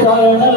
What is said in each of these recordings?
तुझा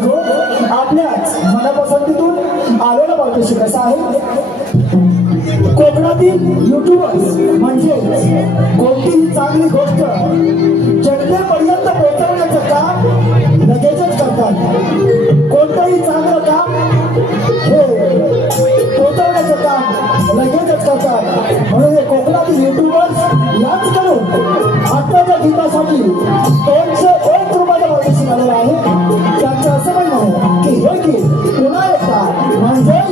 आपल्याच मनापसंतीतून आलेला पावतोशी कसा आहे कोकणातील युट्यूबर्स म्हणजे कोणतीही चांगली गोष्ट जनतेपर्यंत पोहोचवण्याचं काम लगेचच करतात। कोणतंही चांगलं काम हे पोहोचवण्याचं काम लगेचच करतात। म्हणून हे कोकणातील युट्यूबर्स याच करून आत्ताच्या गीतासाठी 201 रुपयाला परमिशन आलेलं आहे। त्यांचं असं म्हणणं आहे की हे गीत पुन्हा एकदा म्हणजेच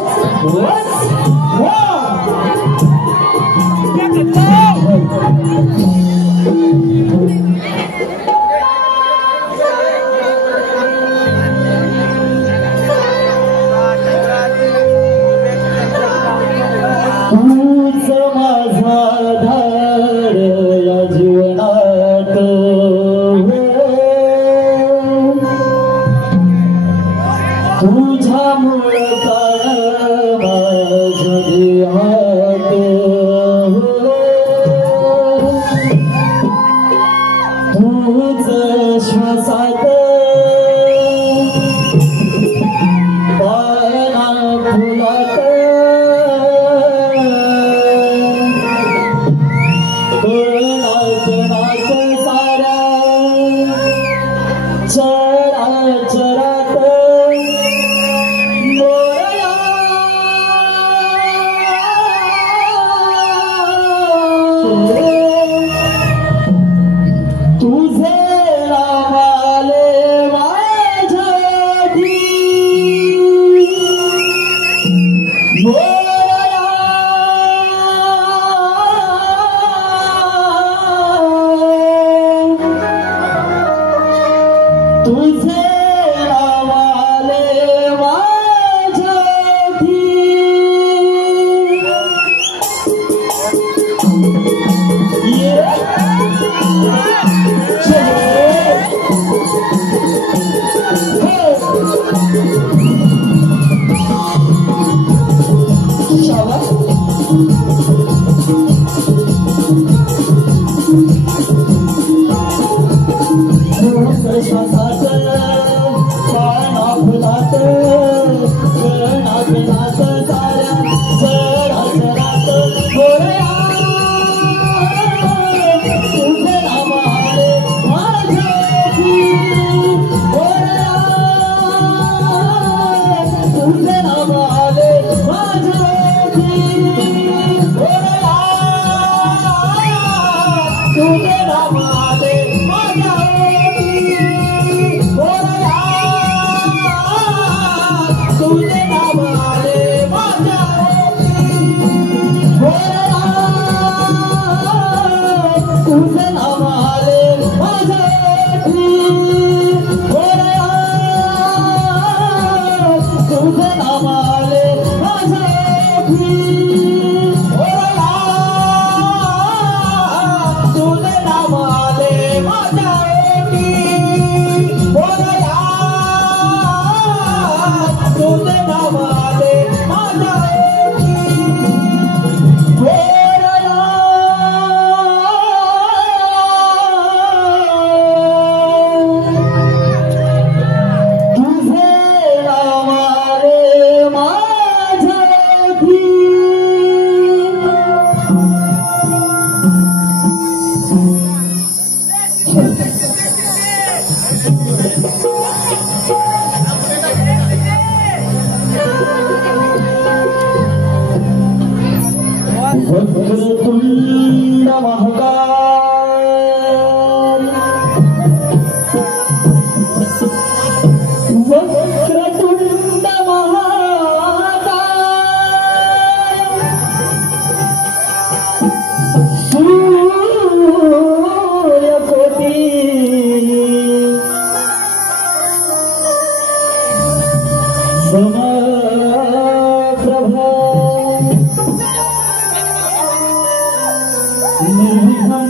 निर्विघ्न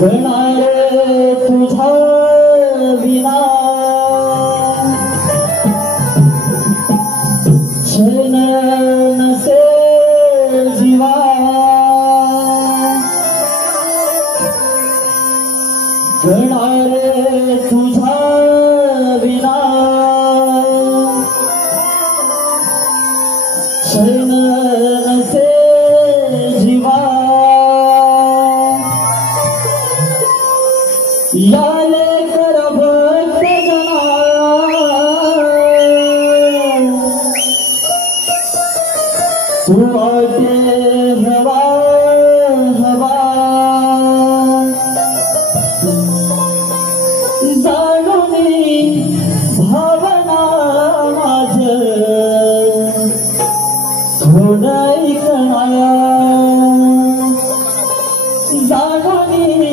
गणारे तुझा विना क्षण नसे जीवा गणारे तुझा विना क्षण नसे जीवा याले कर भक्त जना तू आते हवा हवा जाणुनी भावना माझ थोडं ऐकणा जाणुनी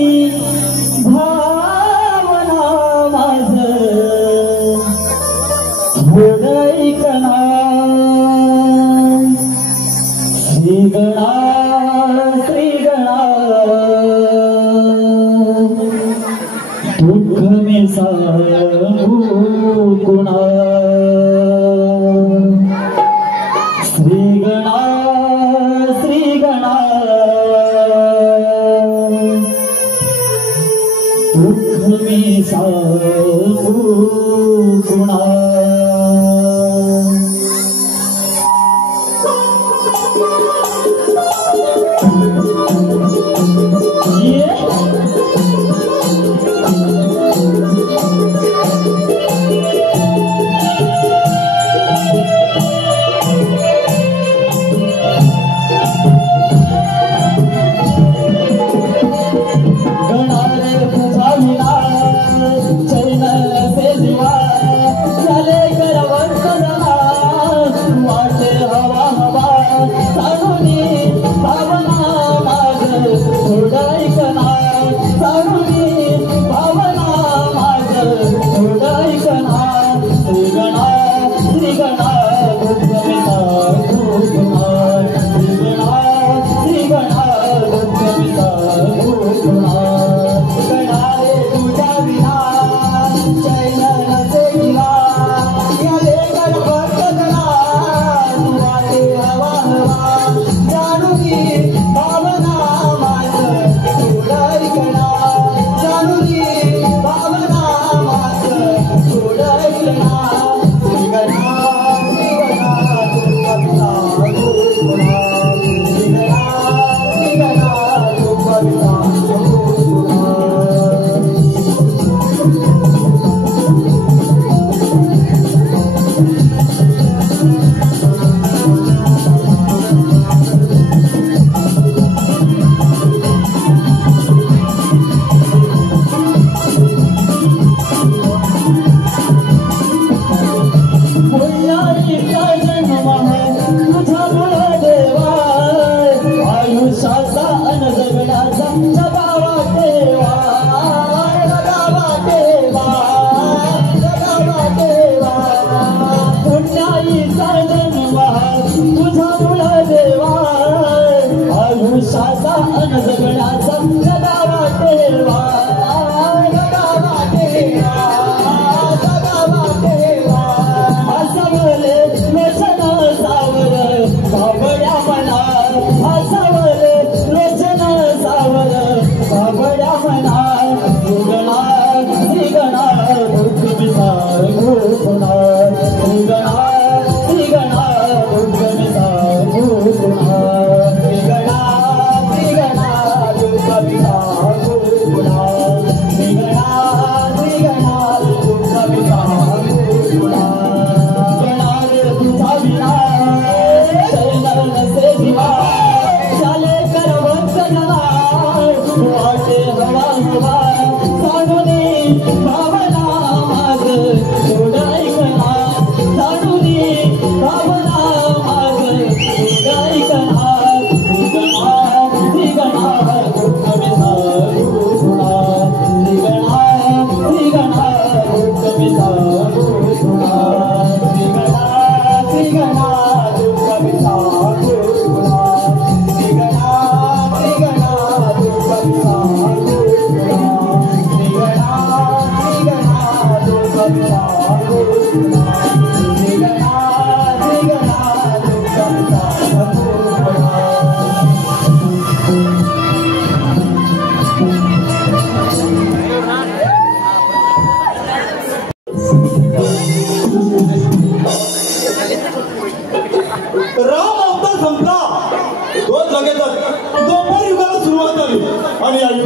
भावना माझ थोडं ऐकणा श्रीगणा श्रीगणा दुःख मी सांगू कुणा श्रीगणा श्रीगणा दुःख मी सांगू कुणा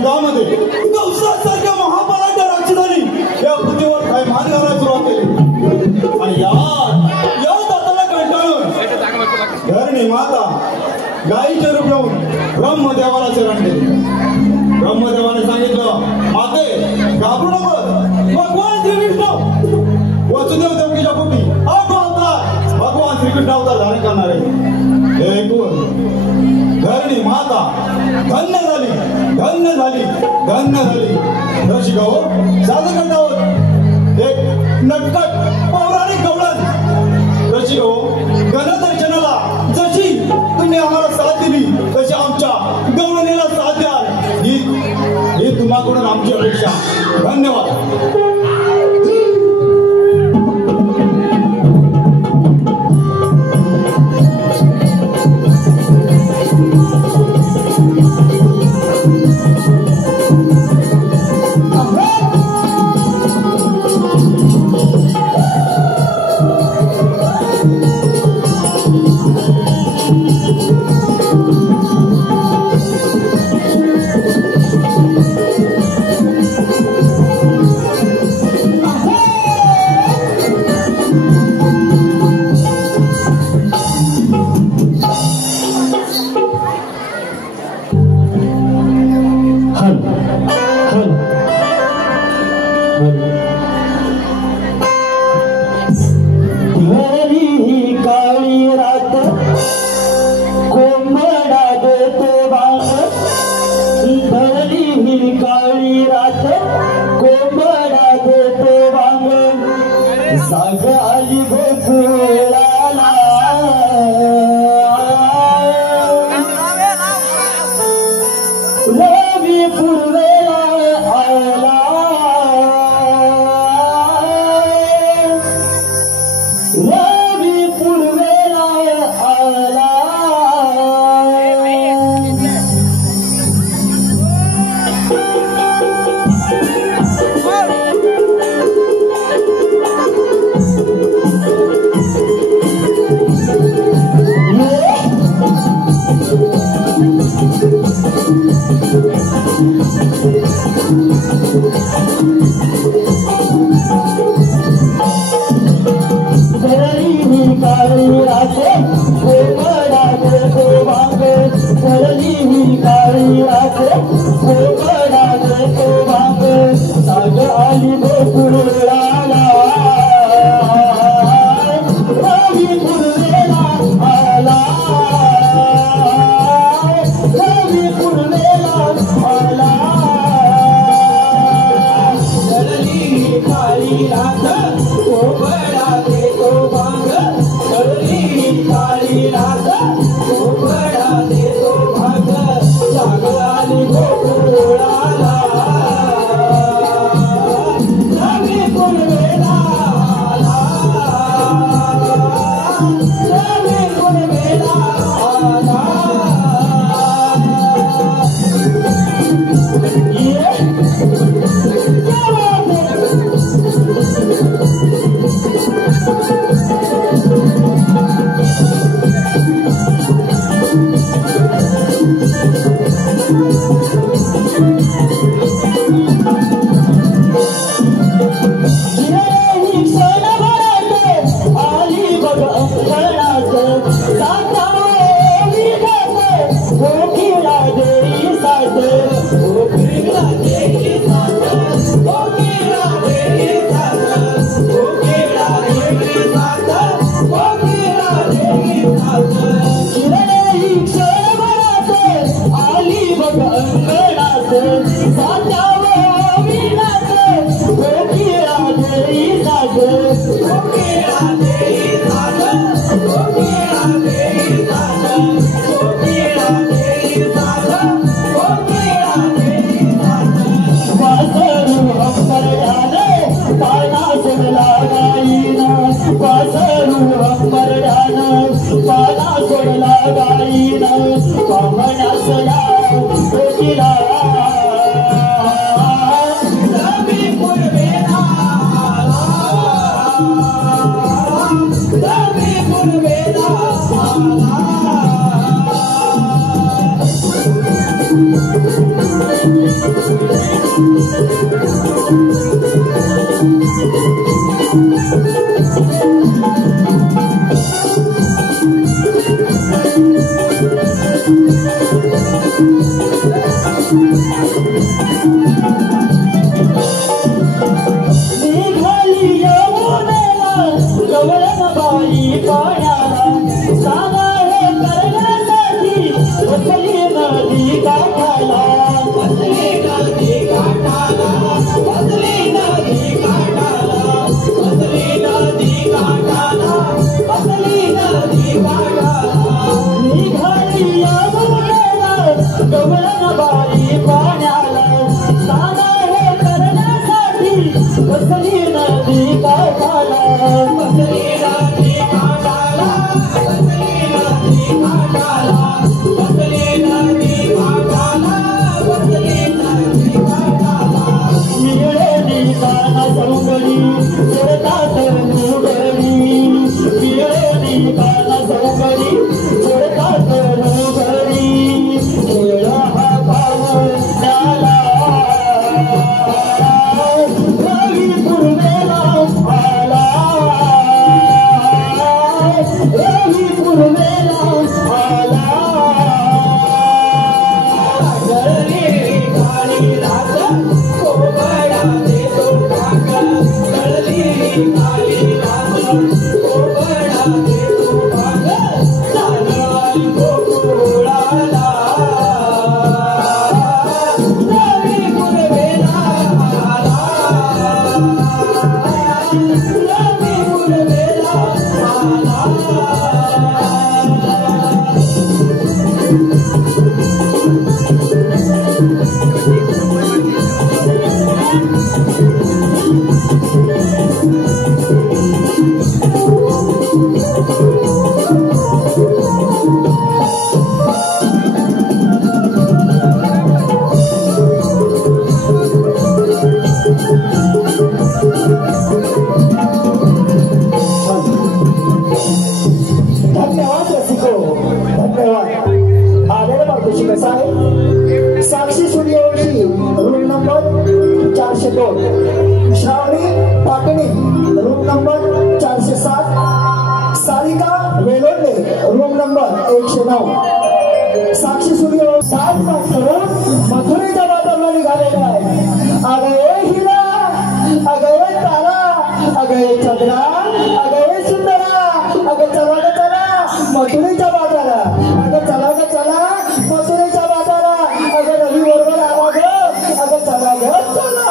युगामध्ये गौसासारख्या महाबलाच्या राजधानी या पृथ्वीवर काय मान घालायला सुरुवात केली आणि या दाताला कंटाळून धरणी माता गायीचे रूप लावून ब्रह्मदेवाला शरण केली. ब्रह्मदेवाने सांगितलं, माते घाबरू नको, भगवान श्रीकृष्ण वसुदेव देवकीच्या पोटी हा अवतार भगवान श्रीकृष्ण अवतार धारण करणार आहे. हे ऐकून धरणी माता धन्य झाली, धन्य झाली, धन्य झाली. रसिक हो, सादर करत आहोत एक नटखट पौराणिक गवळण. रसिक हो, गणदर्शनाला जशी तुम्ही आम्हाला साथ दिली तशी आमच्या गवळणीला साथ द्याल ही तुम्हाकडून आमची अपेक्षा. धन्यवाद. Love me for the Sakshi Suryavanshi room number 402, Shravani Patni room number 407, Sarika Velonde room number 109. Sakshi Suryavanshi पाठ करून मथुरेच्या बाजारला निघालेले आहे. अगये हिरा, अगये तारा, अगये चंद्रा, अगये सुंदरा, अगं चला ग चला मथुरेच्या बाजारा, अगं चला ग चला मथुरेच्या बाजारा, अगं रवी बरोबर आवा ग, अगं चला ग चला.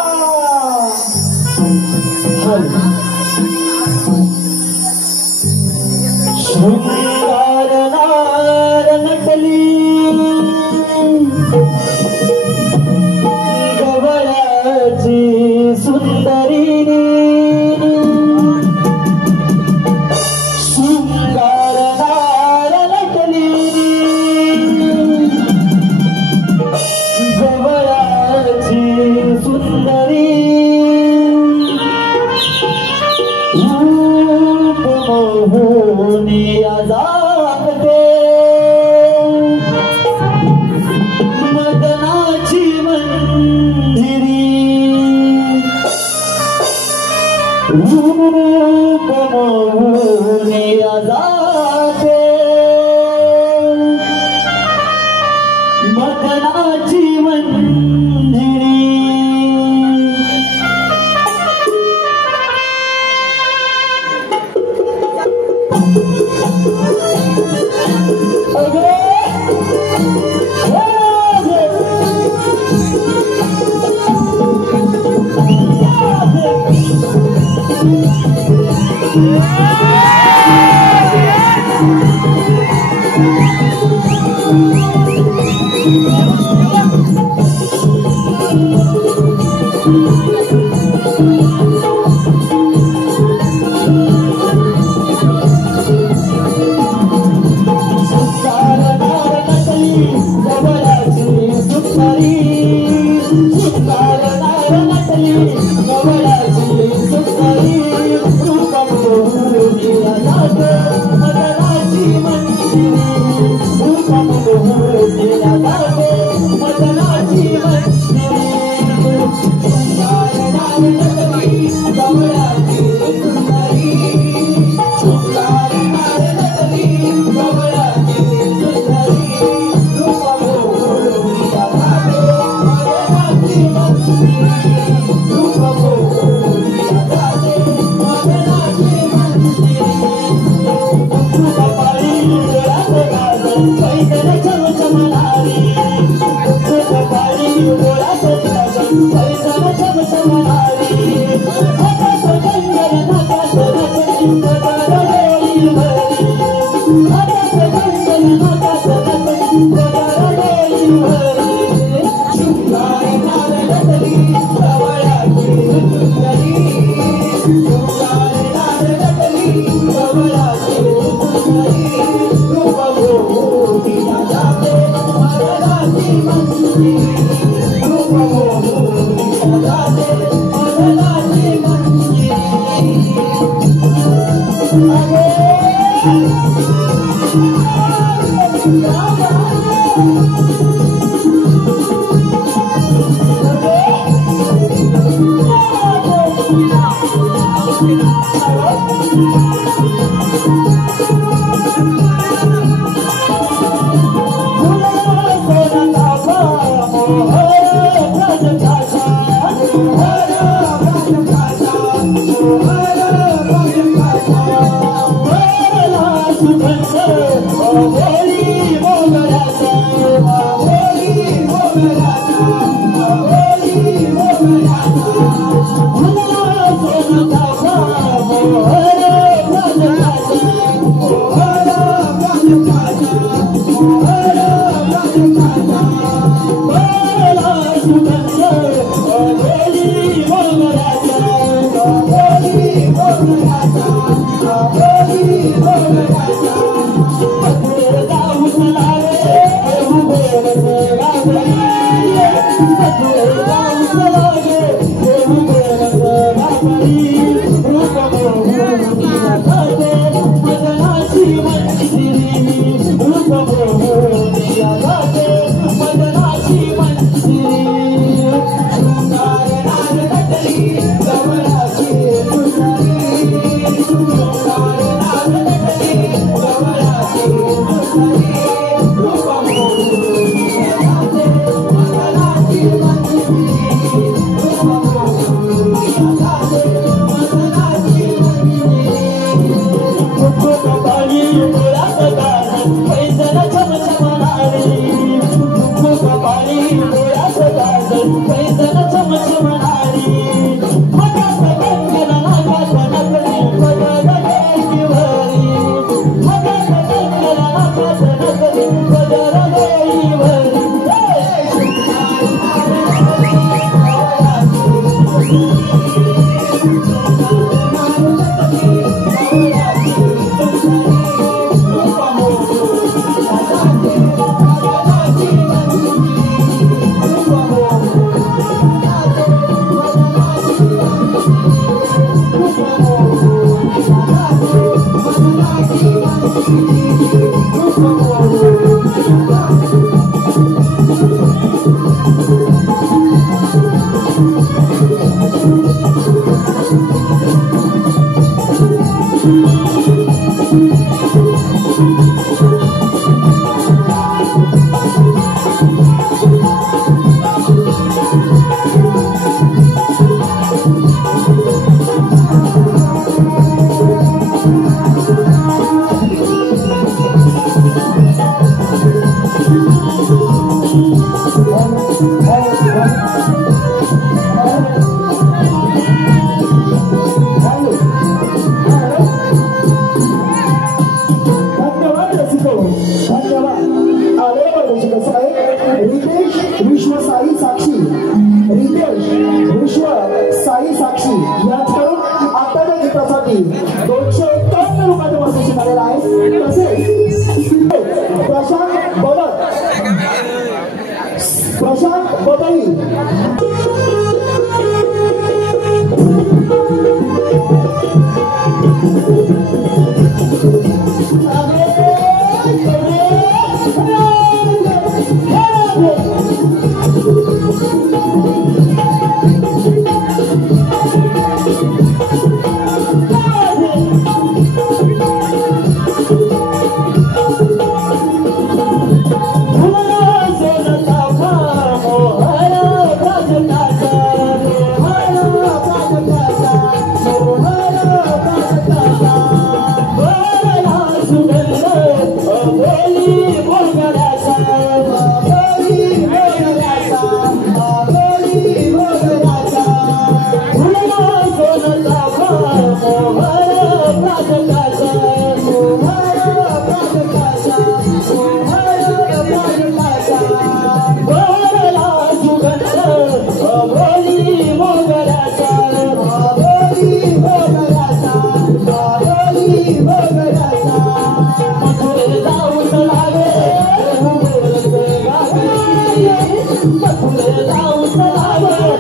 शृंगार नार नटली गवळाची सुंदरी, शृंगार नार नटली गवळाची सुंदरी, रूप मोहनी आजाते मदनाची मंदिरी, रूप मोहनी आजाते मदनाची मंदिरी.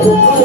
Bye.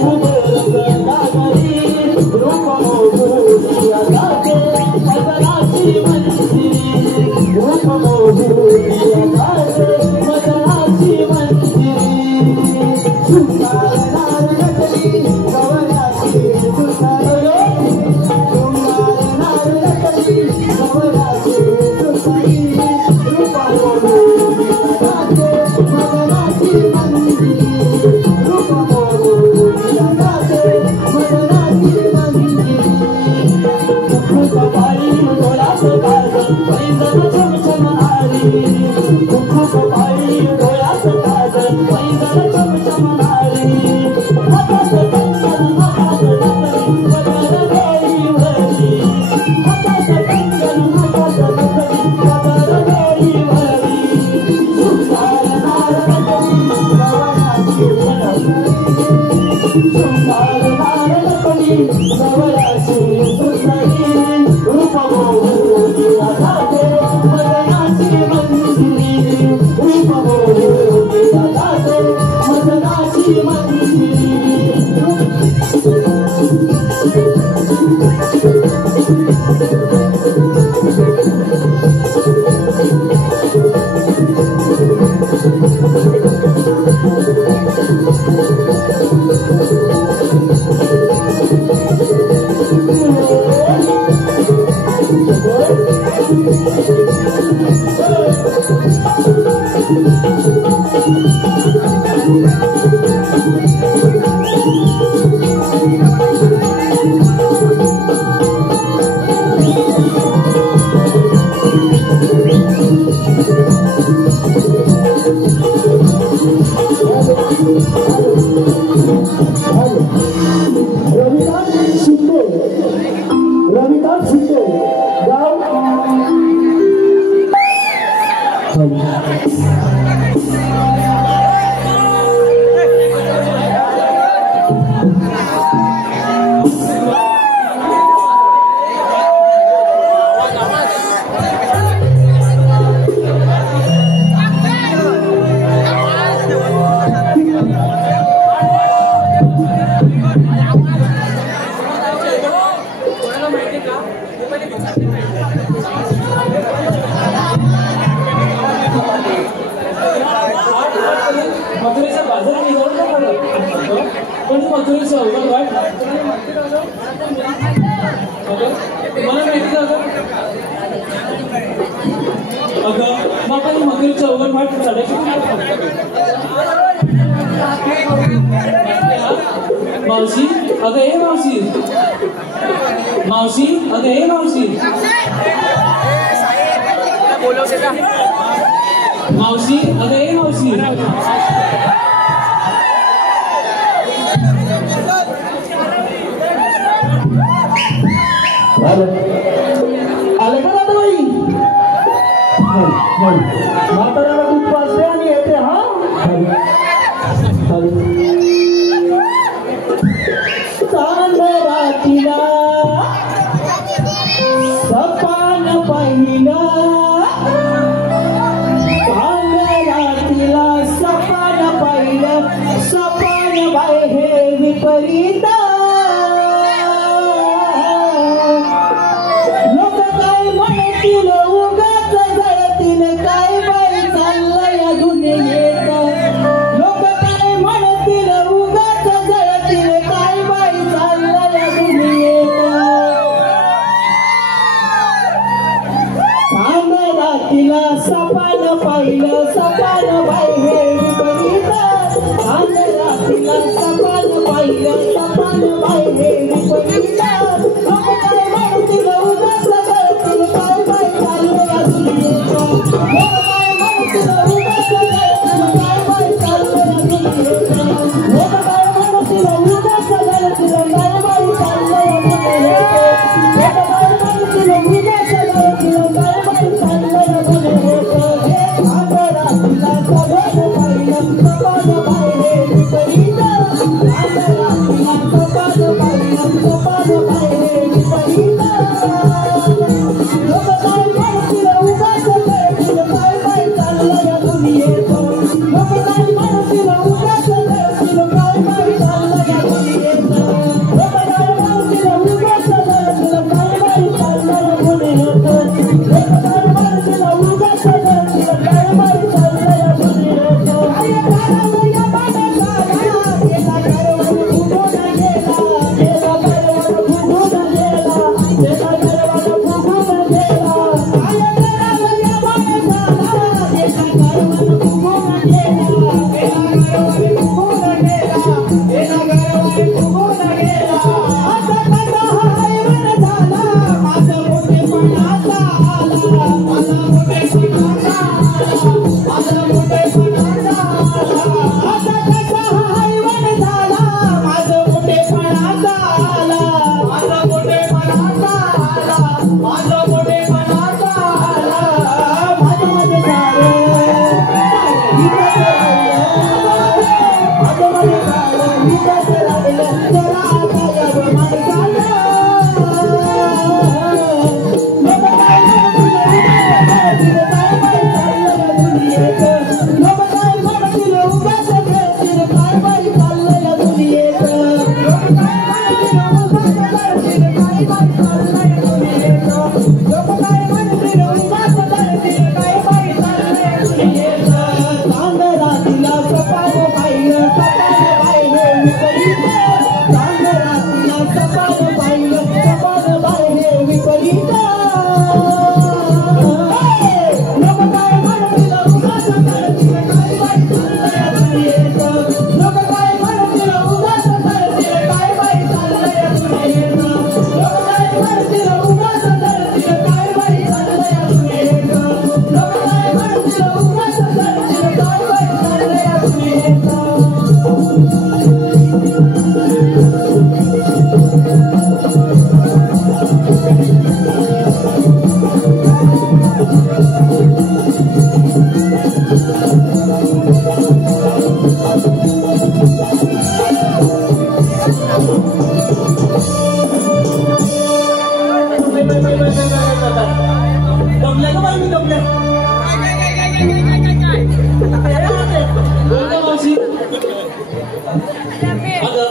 अगं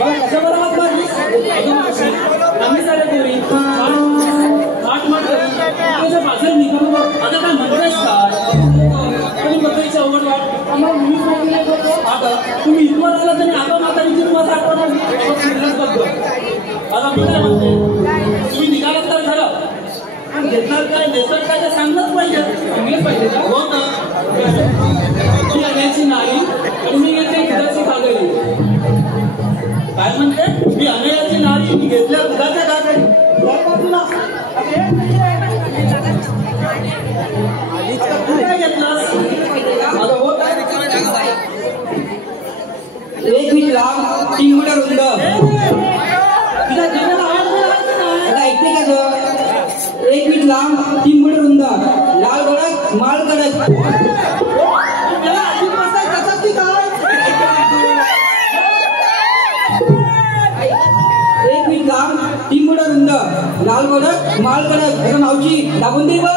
मला कशा बरोबर मारली अगं कशी आम्ही सारे पोरी माठ माठ तुझ्या बाजूला निघून आता काय म्हणतेस का तुम्ही बघायची अवघड वाट आम्हाला मुलीच माहिती नाही करतो आता तुम्ही इथवर आला तरी आता म्हातारीची तुम्हाला आठवण बघतो आता मी काय म्हणते तुम्ही निघालात तर झालं पण घेतणार काय देतात काय ते सांगलंच पाहिजे सांगलंच पाहिजे का हो ना ती अनेची नाही आणि मी घेतली दुधाची कागडी काय म्हणते मी अनेची नारी मी घेतल्या दुधाच्या कागडी काय घेतलास आता हो एक मीटर लांब 3 मीटर रुंद तुझ्या जीवाला आता ऐकते का ग 1 मीटर लांब 3 मीटर रुंद लाल कडक माल कडक त्याला अजिब बसाय कसा की काय 1 मीटर लांब 3 मीटर रुंद लाल कडक माल कडक अरे मावशी दाबून दे बघ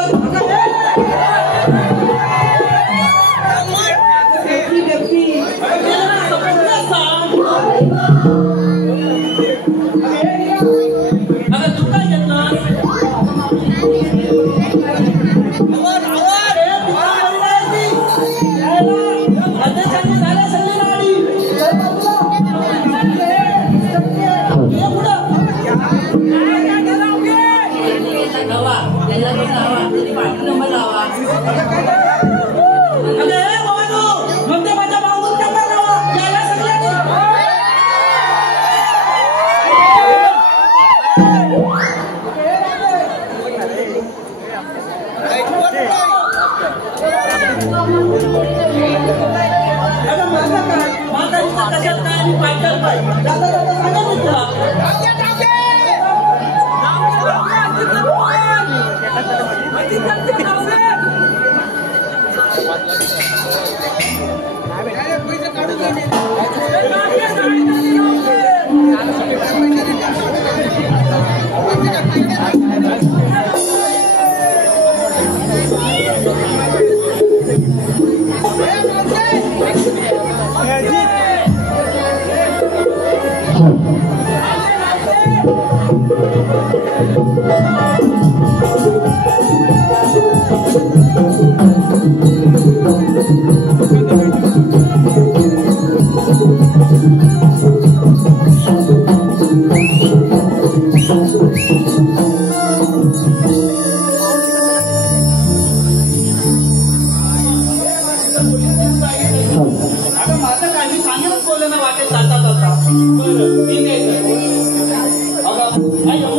Thank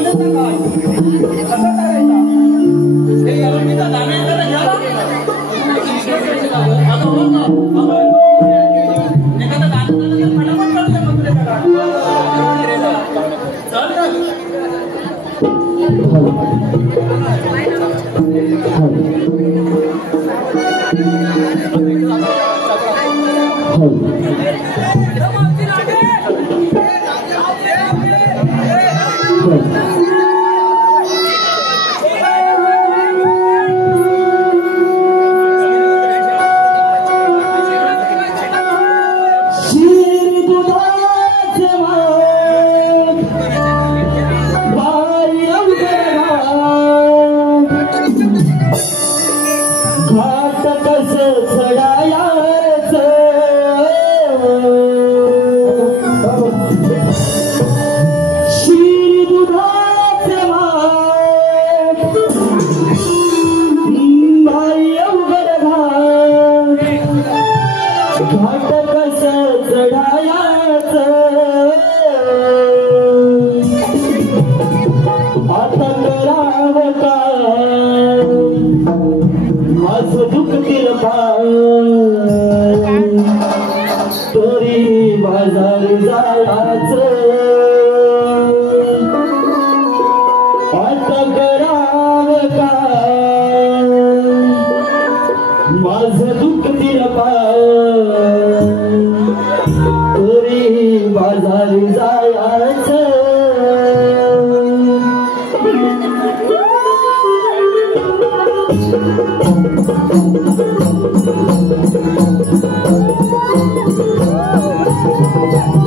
you.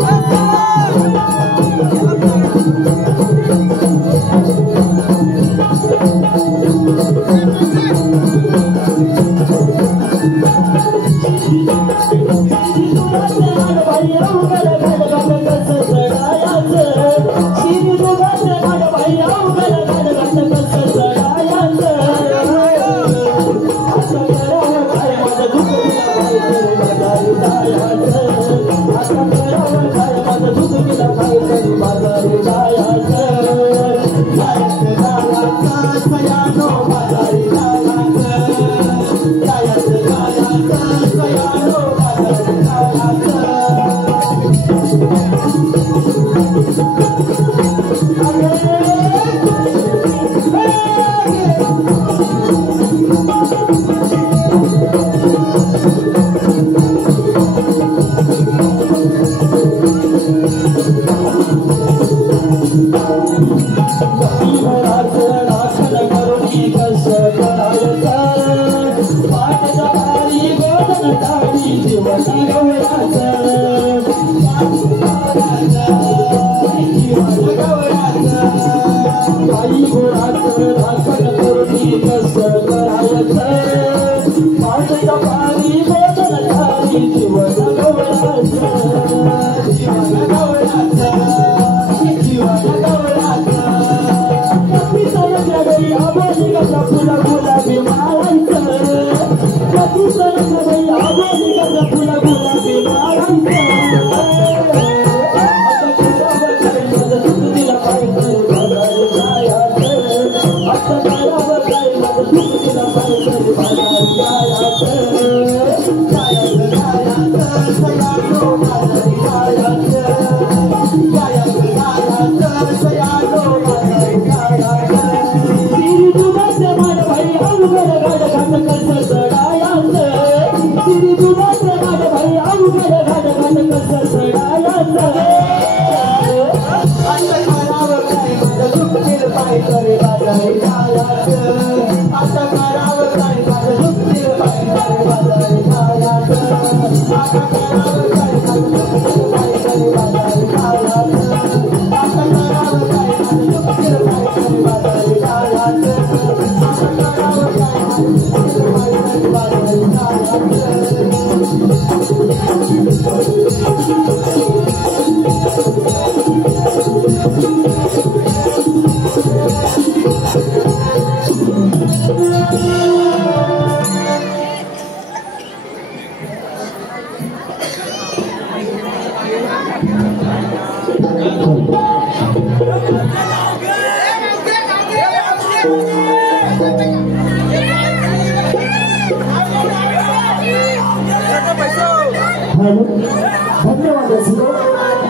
धन्यवाद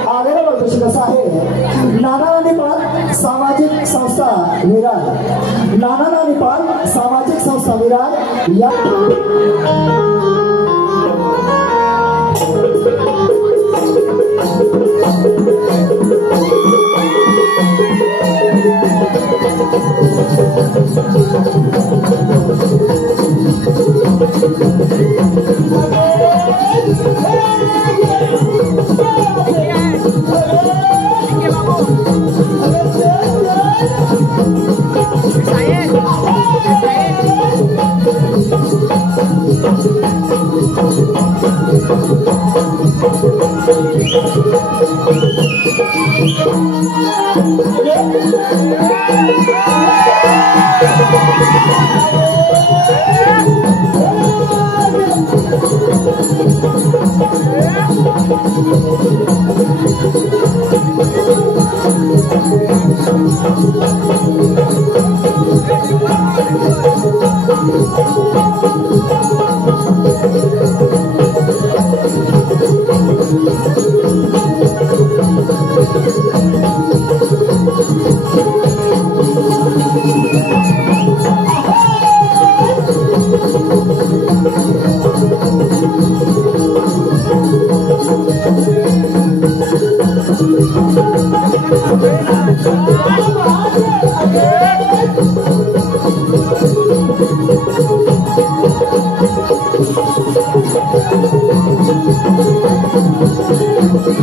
आग्रह वर्ग कसा आहे नाना निपाल सामाजिक संस्था विरार नाना निपाल सामाजिक संस्था विरार या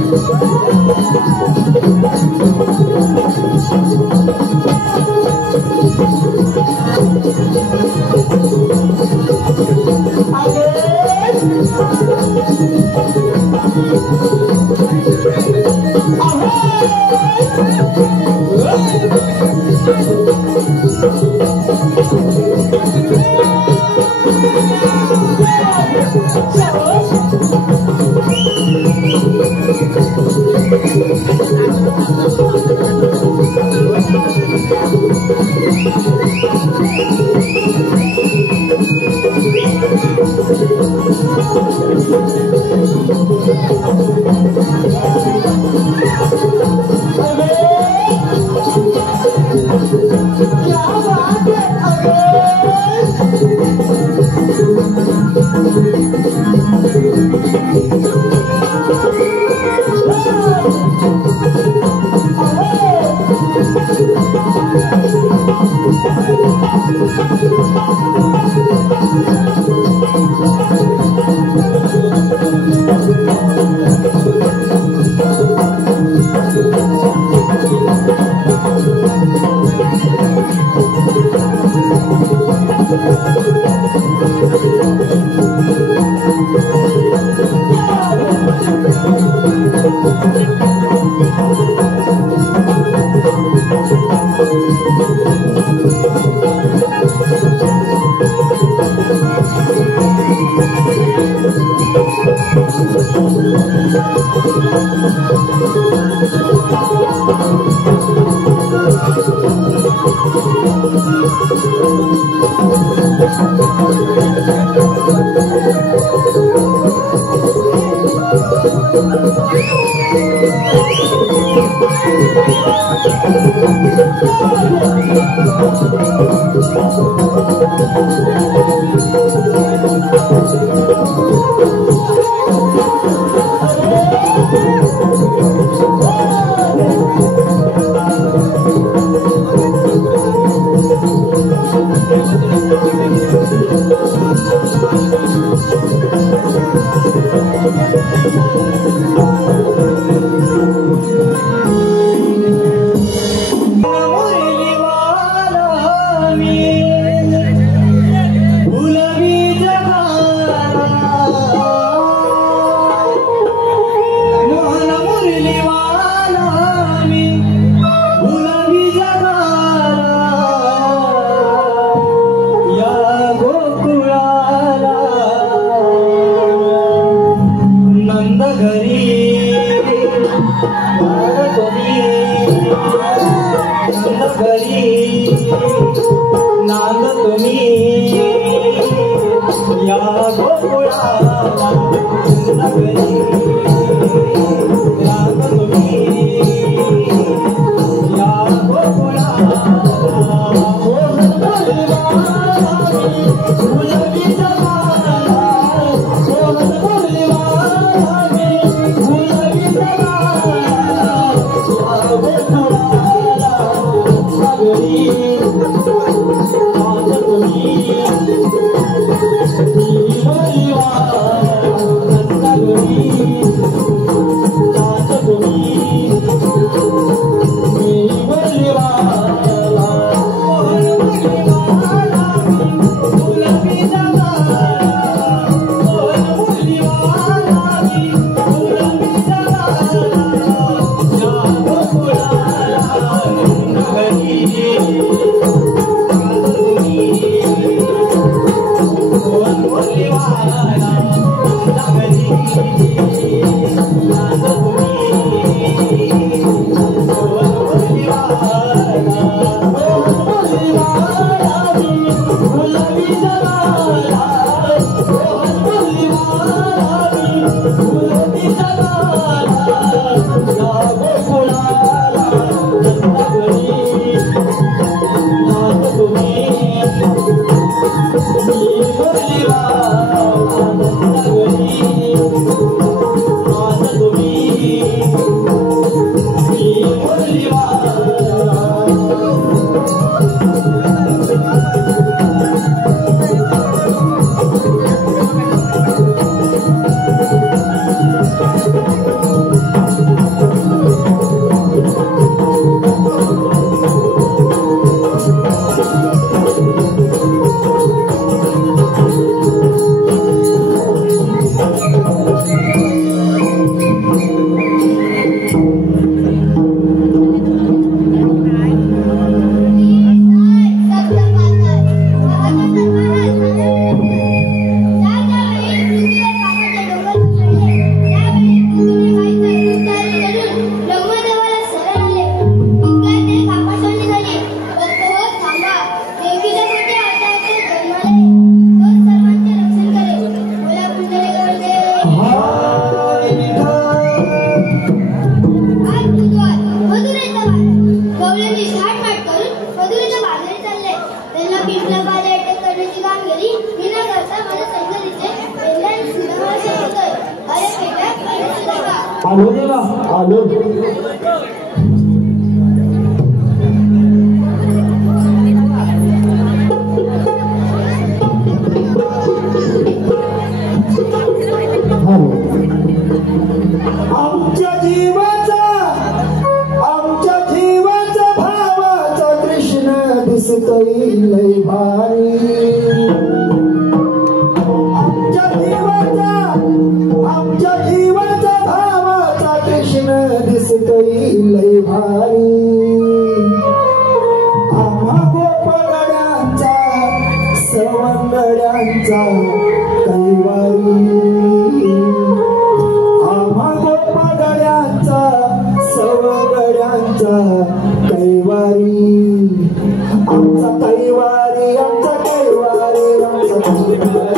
Thank you. Thank you. आलो. आमच्या जीवाचा भावाचा कृष्ण दिसतोय लय भारी. आमच्या जीवाचा भावाचा कृष्ण दिसतोय लय भारी. आम्हा गोपगड्यांचा सवंगड्यांचा कैवारी. आम्हा गोपगड्यांचा सवंगड्यांचा कैवारी. आमचा कैवारी आमचा कैवारी आमचा कैवारी.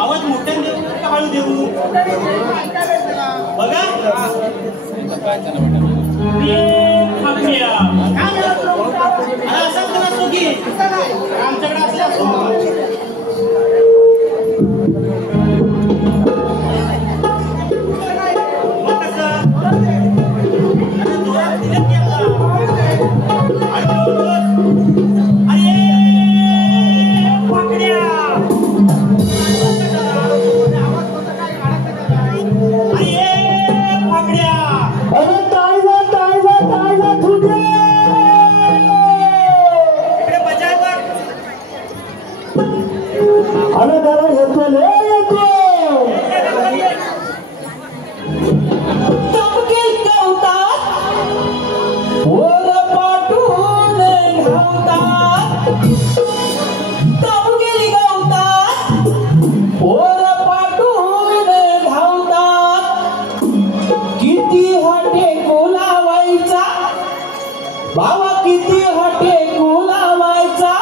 आवाज मोठ्याने देऊ का हळू देऊ बघा असं नसतो की आमच्याकडे असले असतो अरे टाळला टाळला टाळला तुझे हटे लावायचा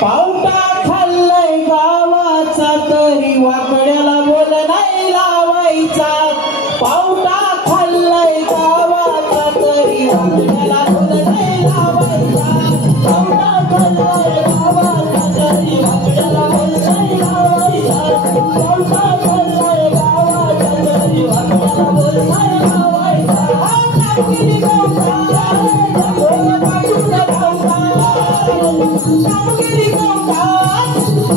पावटा खाल्लाय गावाचा तरी वाकड्याला बोल नाही लावायचा पावटा खाल्लाय गावाचा तरी वाकड्याला बोल नाही लावायचा पावटा खाल्लाय गावाचा तरी वाकड्याला बोल नाही लावायचा पावटा खाल्लाय गावाचा तरी वाकड्याला बोल नाही लावायचा कामगिरी गवता बोल पाठून धावता कामगिरी गवता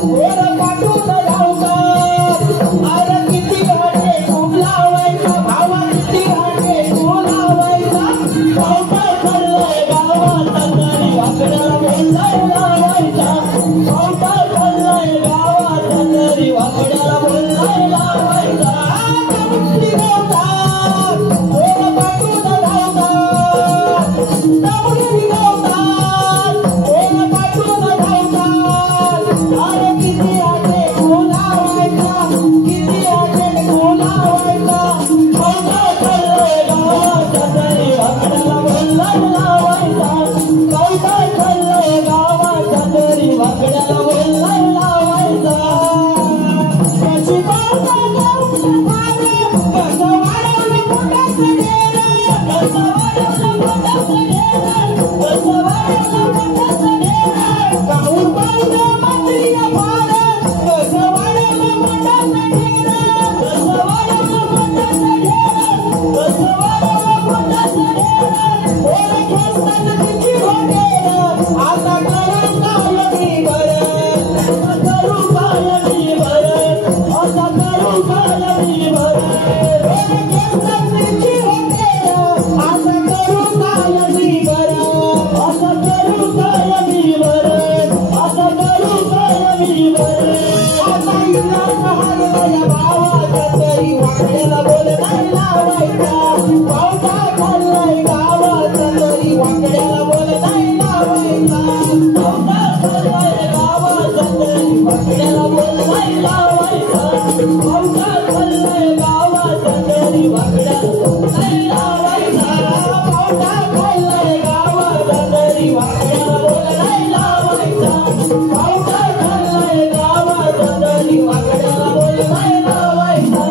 बोल पाठून धावता अरे किती घाटे खूप लावायचा भावा किती घाटे खूप लावायचा पावटा खाल्लाय गावाचा तरी वाकड्याला बोल नाही लावायचा पावटा खाल्लाय गावाचा तरी वाकड्याला बोल नाही लावायचा कामगिरी गवता बोल पाठून धावता कामगिरी गवता बोल पाठून धावता अरे किती आटे बोलावायचा किती आटे बोलावायचा पावटा खाल्लाय गावाचा तरी वाकड्याला बोल नाही लावायचा पावटा खाल्लाय गावाचा तरी वाकड्याला बोल नाही लावायचा कशी पावटा गावचा मारे कसं वाढवलं पोटाचं डेरं कसं वाढवलं पोटाचं डेरं कसं वाढवलं पोटाचं डेरं गाऊन पावलं मात्रिया पाडं कसं वाढवलं पोटाचं डेरं कसं वाढवलं पोटाचं डेरं कसं वाढवलं पोटाचं डेरं बोल खेचताना किती होतेरं आता करू काय मी बरं आता करू काय मी बरं आता करू काय मी बरं बोल खेचताना किती होतेरं आता करू काय मी बरं आता करू काय मी बरं आता करू काय मी बरं आता इलाज हलवाया भावाचा तरी वाकड्याला बोल नाही लावायचा पावटा खाल्लाय गावाचा तरी वाकड्याला बोल नाही लावायचा पावटा खाल्लाय गावाचा तरी वाकड्याला बोल नाही लावायचा पावटा खाल्लाय गावाचा तरी वाकड्याला बोल नाही लावायचा पावटा खाल्लाय गावाचा तरी वाकड्याला बोल नाही लावायचा पावटा खाल्लाय गावाचा तरी वाकड्याला बोल नाही लावायचा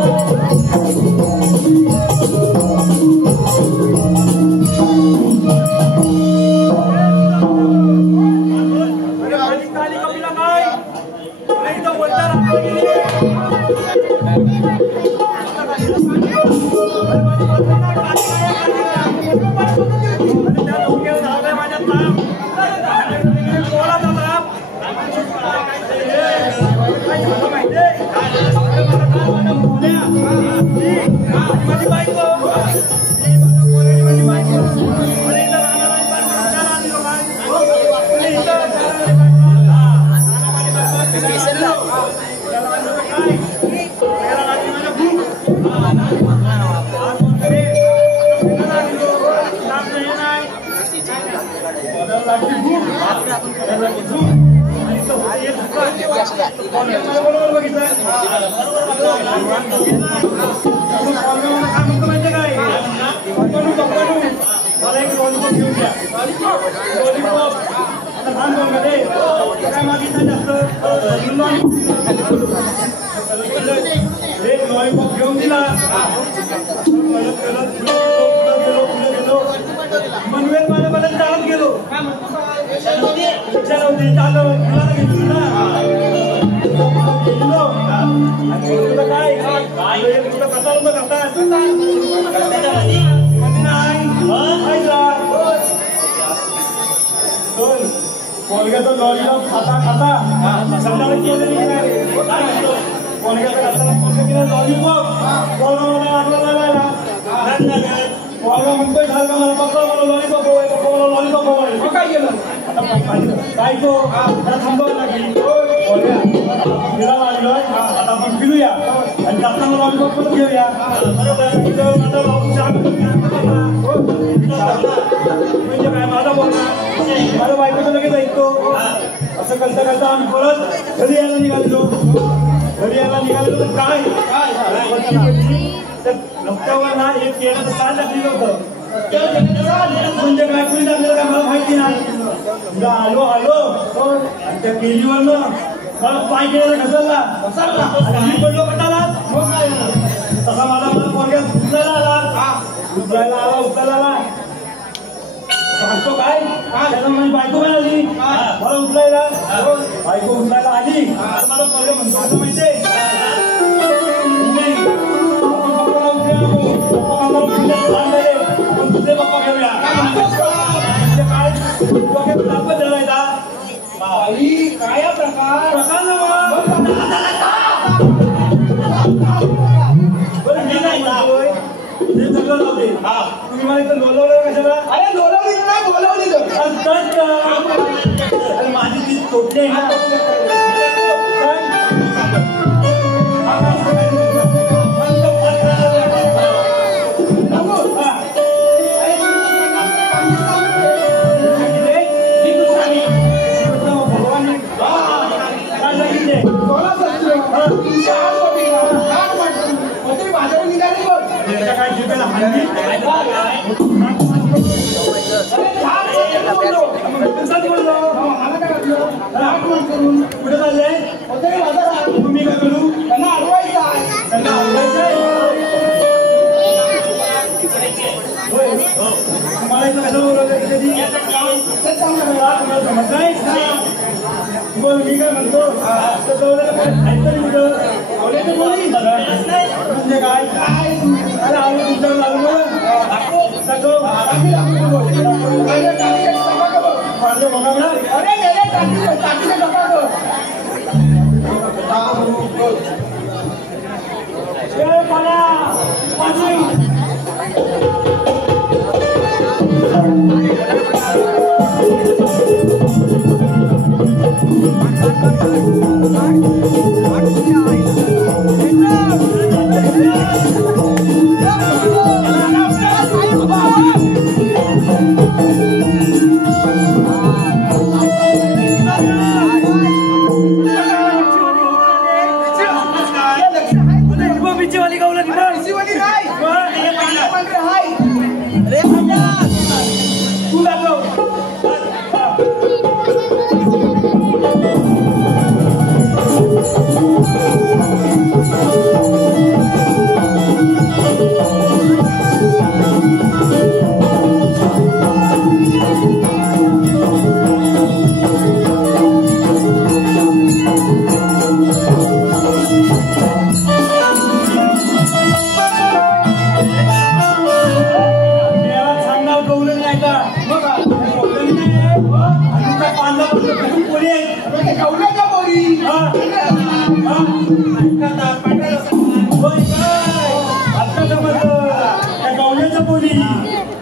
घेऊन दिला मनवेल माझ्या मला चालत गेलो काय कोलग्याचा लॉलीपॉप खाता खाता संध्याकाळी केलेली कोलग्याचा लॉलीपॉप कोलगा म्हणतोय झालं का मला पक्का मला लॉलीपॉप हवंय पक्का मला लॉलीपॉप हवंय मग काय केलं काय तो थांबवलं लागेल फिरायला आलोय आता आपण फिरूया आणि जाताना लॉलीपॉप पण घेऊया म्हणजे काय माझा बोलणार माझ्या बायकोचं लगेच ऐकतो असं करता करता आम्ही परत घरी यायला निघालेलो तर काय रस्त्यावर ना एक केळाचं साल टाकलेलं होतं म्हणजे काय कुणी टाकलेलं काय मला माहिती नाही तुला आलो त्या केलीवर ना पाय केलेला घसरला मी पडलो कटाला तसा मला पोरग्यात उचलायला आला सांगतो काय त्याला माझी बायको पण आली मला उचलायला बायको उचलायला आली मला पोरगे म्हणतो असं माहितीये दुसरे पप्पा घेऊया काय प्रकार तुम्ही मला इथं बोलवलं कशाला अरे बोलवली नाही बोलवली अरे माझी ती तोटली आहे ना कुठे चालले तुम्ही काय करू त्यांना अडवायचं तुम्हाला इथं कसं बोलवलं कधी समज नाही बोल मी काय म्हणतो म्हणजे काय अरे आम्ही तुमच्यावर लागलो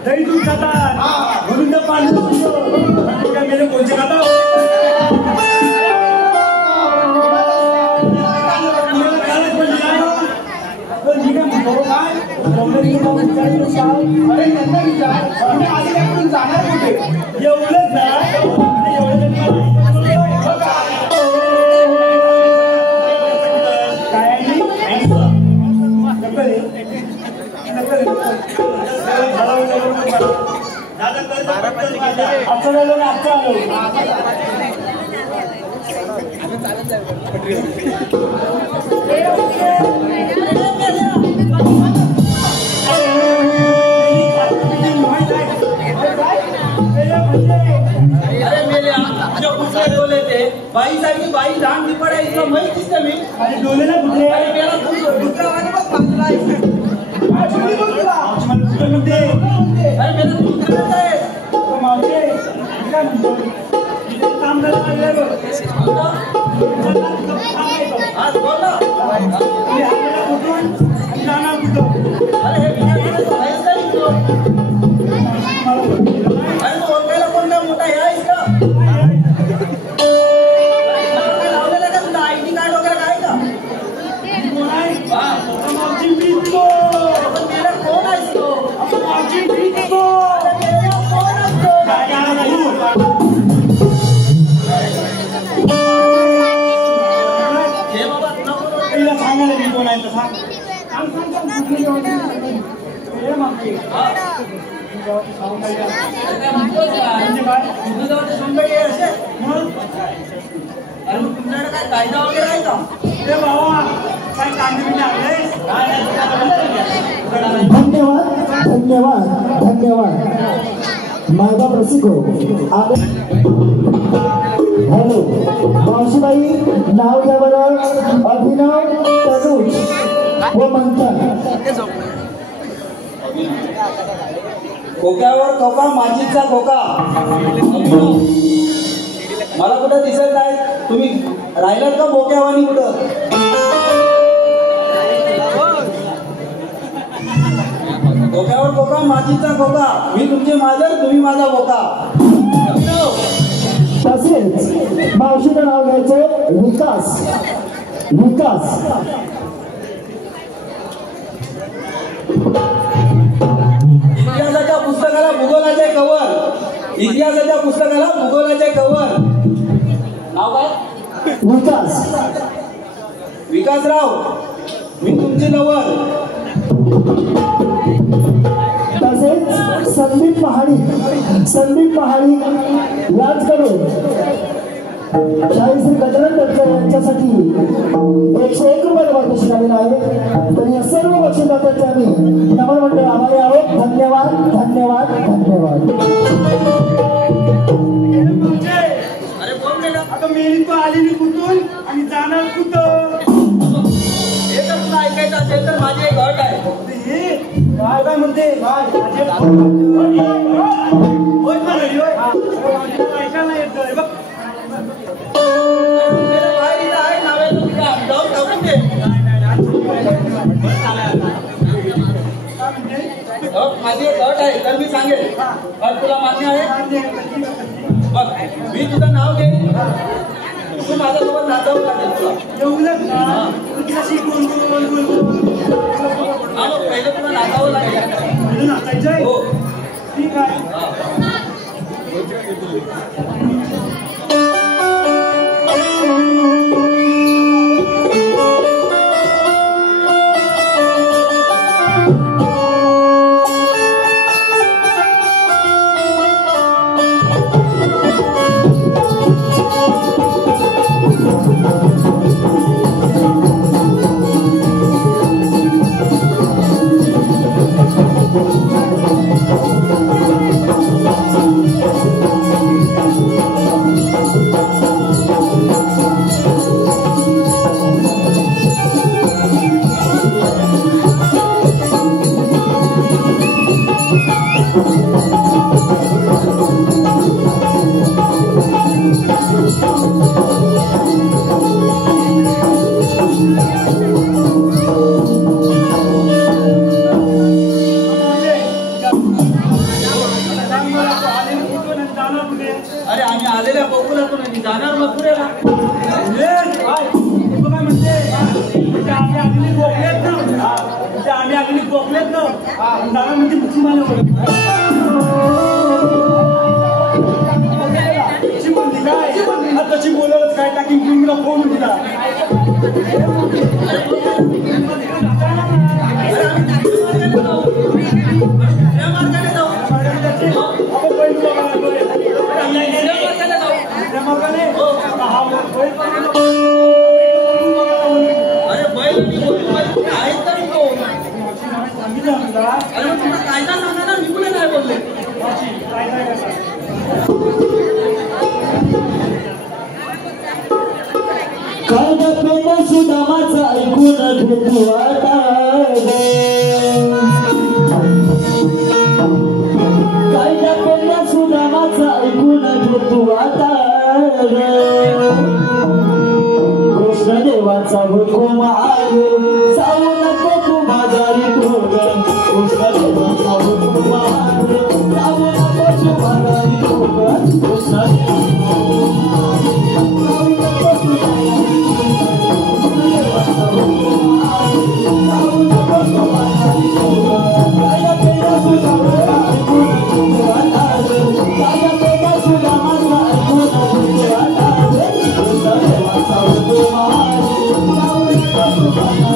दही दूध खातात म्हणून तर पाणी मेले कोणते खाता अरे त्यांना विचार तुम्ही आधी त्याकडून जाणार कुठे एवढंच बाई सारखी बाई लहान ती पडे इथं माहित दिसते मी आणि डोलेला कुठे अरे मेला दुसरा वाणी बघ बाजूला आहे अरे मेला तू करत आहे काय म्हणतो काम करायला आज बोल ना जाणार कुठं अरे हे बिना आहेस का इथं अरे तू ओळखायला कोण काय मोठा हे आहेस का लावलेला का तुला आयडी कार्ड वगैरे काय का पण मेला कोण आहेस तो हे बाबा तुला सांगायला मी कोण आहे तसा काय म्हणतोस काय? तुझ्याजवळ तर सौंदर्य आहे असे. मग अरे मग तुमच्याकडे काय कायदा वगैरे आहे का? ते बाबा काय कांदे आणले धन्यवाद धन्यवाद धन्यवाद माझा प्रसिको हॅलो मावशीबाई नाव घ्या बरं. अभिनव तनुज व मंथन. खोक्यावर खोका माझीचा खोका. मला कुठं दिसत नाही. तुम्ही राहिलात का बोक्यावानी कुठं? खोक्यावर खोका माझीचा खोका. मी तुमचे माजर तुम्ही माझा बोका. तसेच मावशीचं नाव घ्यायचं विकास. विकास इतिहासाच्या पुस्तकाला भूगोलाचे कवर. इतिहासाच्या पुस्तकाला भूगोलाचे कवर. नाव काय? विकास. विकासराव मी तुमची नवर. तसेच संदीप पहाडी. संदीप पहाडी याचकडून शाहीश्री गजानन दत्तर यांच्यासाठी 101 रुपये बक्षीस आलेलं आहे. तर या सर्व बक्षीसदात्यांचे आम्ही नमन मंडळ आभारी आहोत. धन्यवाद धन्यवाद धन्यवाद. अरे कोण गेला? आता मेली तो आलेली कुठून आणि जाणार कुठं? हे जर तुला ऐकायचं असेल तर माझी एक अट आहे. हे काय म्हणते ऐकायला येत बघ. माझी एक अट आहे तर मी सांगेल. अट तुला मान्य आहे? बघ मी तुझं नाव घेईन. तू माझ्यासोबत नाचावं लागेल तुला. हा मग पहिलं तुला नाचावं लागेल. हो ठीक आहे. अरे आम्ही आलेल्या गोकुलातून आणि जाणार मथुरेला. आम्ही अगदी गोखलेत ना दादा म्हणजे मुसलमान काय तशी बोलवलंच काय टाकी तुम्ही फोन दिला. अरे बैल आहेत तरी कोण? अरे तुम्हाला कायदा सांगा ना. मी कुठे नाही बोलले. कायदा सुदामाचा ऐकून घेतो आता. कायदा सुदामाचा ऐकून घेतो आता. कृष्णदेवाचा हुकूम आहे जाऊ नको तू माघारी तोग. कृष्णदेवाचा हुकूम आहे जाऊ नको तू माघारी तोग. कृष्णदेवाचा जाऊ नको तू Thank you.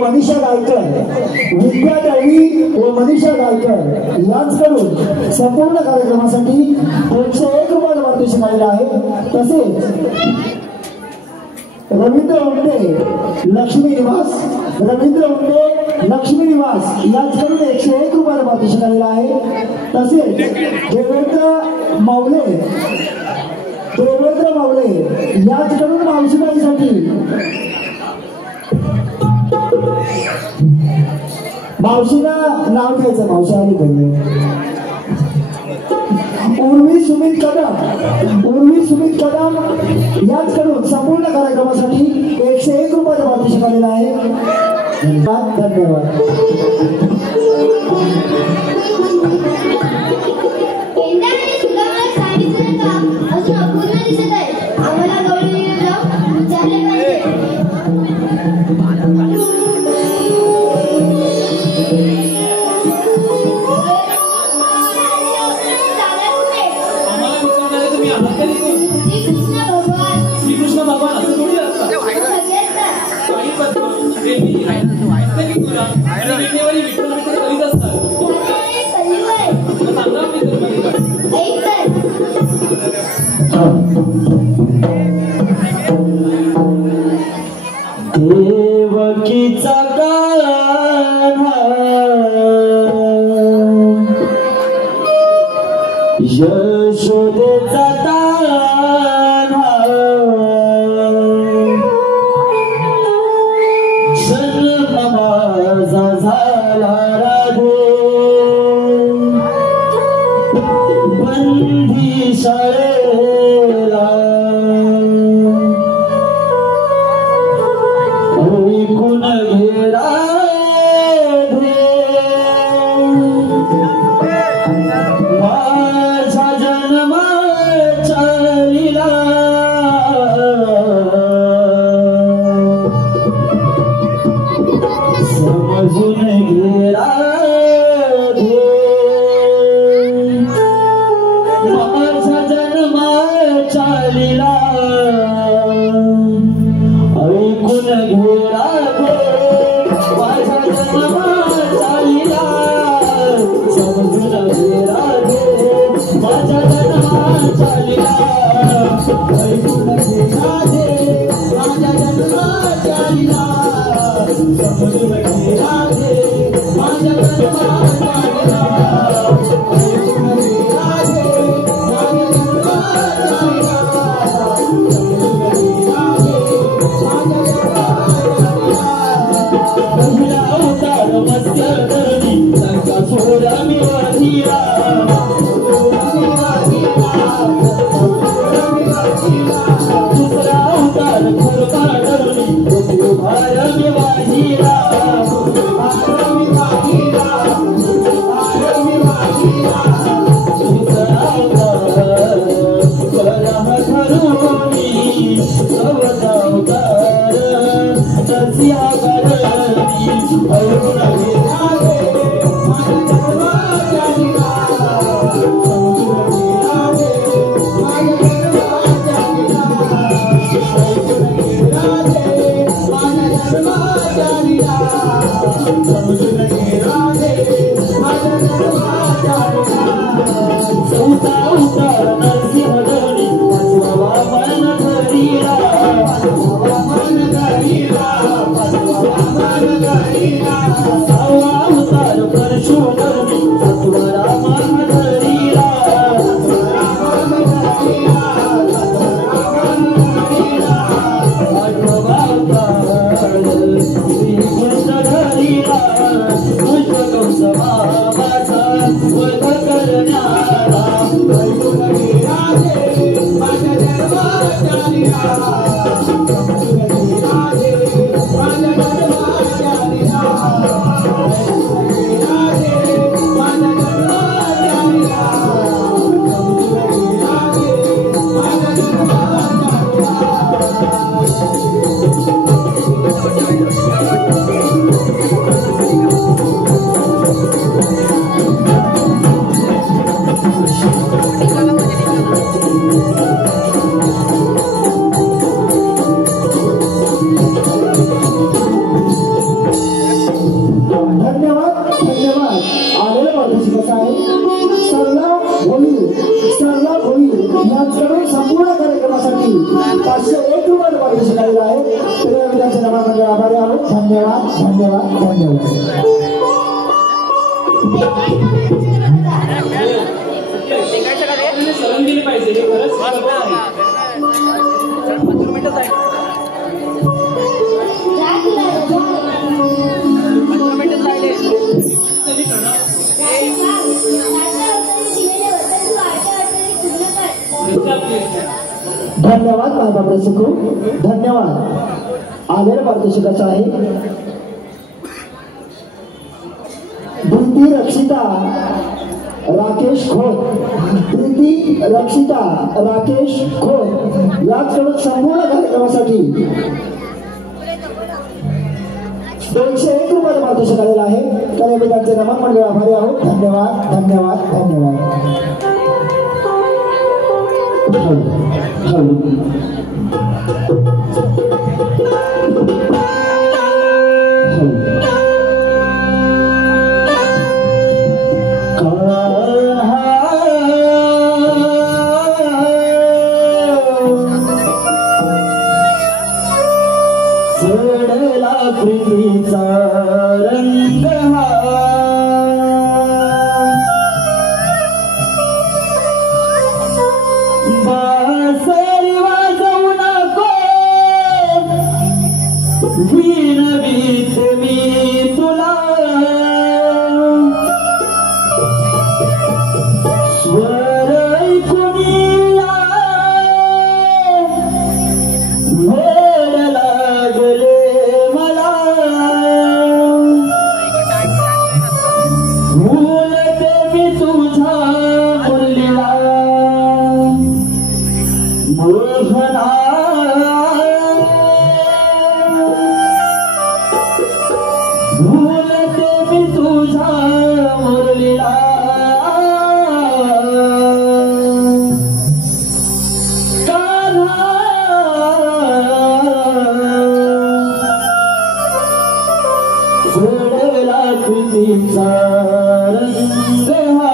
मनीषा गायकर, विद्या दळवी व मनीषा गायकर यांच्याकडून संपूर्ण कार्यक्रमासाठी 201 रुपये पारितोषिक आलेलं आहे. तसेच रवींद्र उंडे लक्ष्मी निवास यांच्याकडून 101 रुपये पारितोषिक आलेलं आहे. तसेच देवेंद्र मावले यांच्याकडून मावशीबाईसाठी मावशीला नाव घ्यायचं, मावशी आली पाहिजे. उर्वी सुमित कदम यांच्याकडून संपूर्ण कार्यक्रमासाठी 101 रुपये पारितोषिक आलेलं आहे. धन्यवाद. अजून अपूर्ण दिसत आहे. आम्हाला गौरी झाले पाहिजे. श्रीकृष्ण भगवान असं थोडी असतात. करीत असतात. देवकीचा कान्हा यशोदेचा तान्हा जन्म माझा झाला राधे बंदी शाळेला ऐकून घे राधे माझ्या जन्माच्या लीला समजून घे राधे माझ्या जन्माच्या लीला ऐकून घे राधे माझ्या जन्माच्या लीला समजून घे राधे माझ्या जन्माच्या लीला ऐकून घे राधे माझ्या जन्माच्या लीला समजून घे राधे माझ्या जन्माच्या लीला ऐकून घे राधे माझ्या जन्माच्या लीला अवतार मत्स्य धरणी लंका सोडा मी वाधिया दुसरा अवतार खुरपा धरणी भार मी वाधिया दुसरा अवतार करह धरुणी सवता अवतार तस्या 501 रुपये पारितोषिक आलेलं आहे. तरी आम्ही त्यांच्या नामामध्ये आभारी आहोत. धन्यवाद धन्यवाद धन्यवाद. सरण दिली पाहिजे हे खरंच धन्यवाद माझा प्रशिक्षक. धन्यवाद. आलेल्या पारितोषिकाचं आहे प्रीती रक्षिता राकेश खोत. प्रीती रक्षिता राकेश खोत याचकडून संपूर्ण कार्यक्रमासाठी 201 रुपये पारितोषिक आलेलं आहे. तर आम्ही त्यांचे नमन मंडळ आभारी आहोत. धन्यवाद धन्यवाद धन्यवाद. सोडला प्रीतीचा रंग बासरी वाजवू नको विनवीत मी तुला स्वर ऐकून वेळ लागले मला भूलते मी तुझा मुरलीला मोहना भूलते मी तुझा मुरलीला सोडला प्रीतीचा रंग तुझा